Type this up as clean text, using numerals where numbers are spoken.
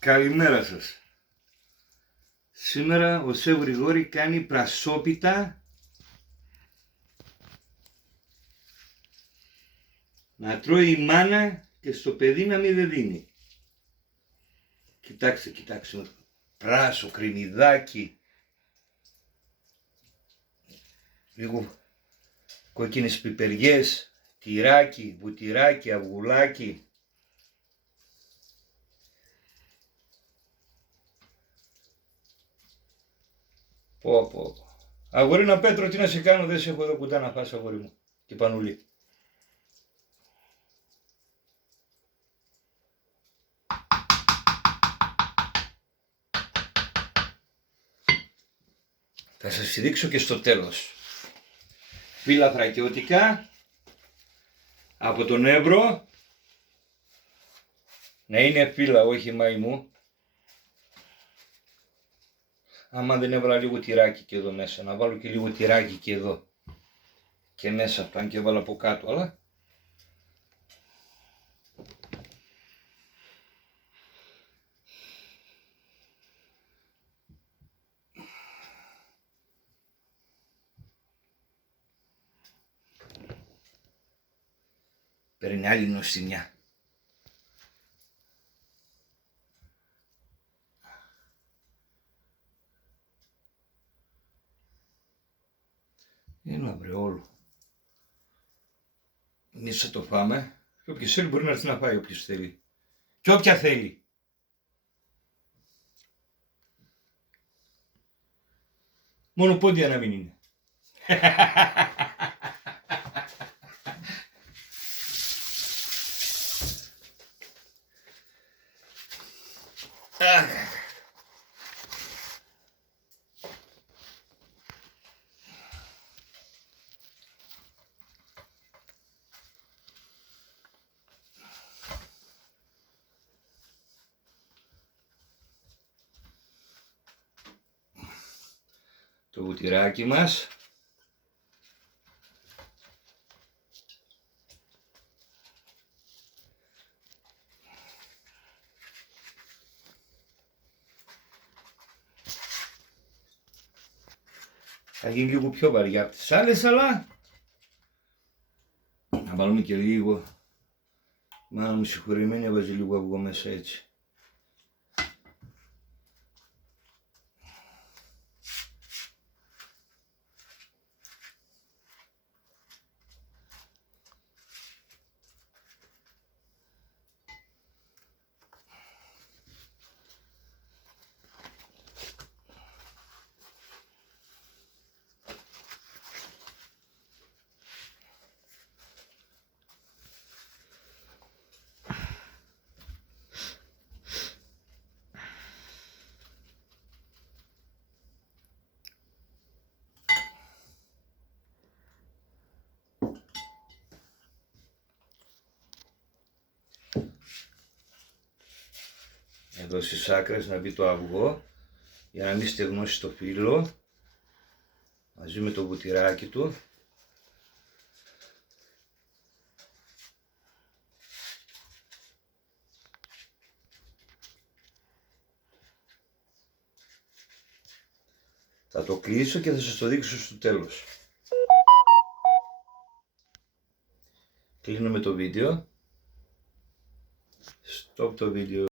Καλημέρα σας. Σήμερα ο Σεφ Γρηγόρη κάνει πρασόπιτα να τρώει η μάνα και στο παιδί να μην δεν δίνει. Κοιτάξτε, πράσο, κρεμμυδάκι, λίγο κόκκινες πιπεριές, τυράκι, βουτυράκι, αυγουλάκι. Πω. Αγορίνα Πέτρο, τι να σε κάνω, δεν σε έχω εδώ κουτά να φας, αγόρι μου. Και πανούλη. Θα σας δείξω και στο τέλος. Φύλλα φρακιώτικα από τον Εύρο. Να είναι φύλλα, όχι μαϊμού. Άμα δεν έβαλα λίγο τυράκι και εδώ μέσα, να βάλω και λίγο τυράκι και εδώ και μέσα, αν και έβαλα από κάτω, αλλά παίρνει άλλη νοστιμιά. Ένα βρε όλο. Εμείς θα το φάμε και όποιος θέλει μπορεί να έρθει να φάει, όποιος θέλει. Και όποια θέλει. Μόνο πόντια να μην είναι. Το βουτυράκι μας. Θα γίνει λίγο πιο βαριά από τις άλλες, αλλά να βάλουμε και λίγο. Μάνα μου συγχωρεμένη, έβαζε λίγο αυγό μέσα έτσι. Εδώ στις άκρες να μπει το αυγό για να μην στεγνώσει το φύλλο μαζί με το βουτυράκι του. Θα το κλείσω και θα σας το δείξω στο τέλος. Κλείνουμε το βίντεο. Stop το βίντεο.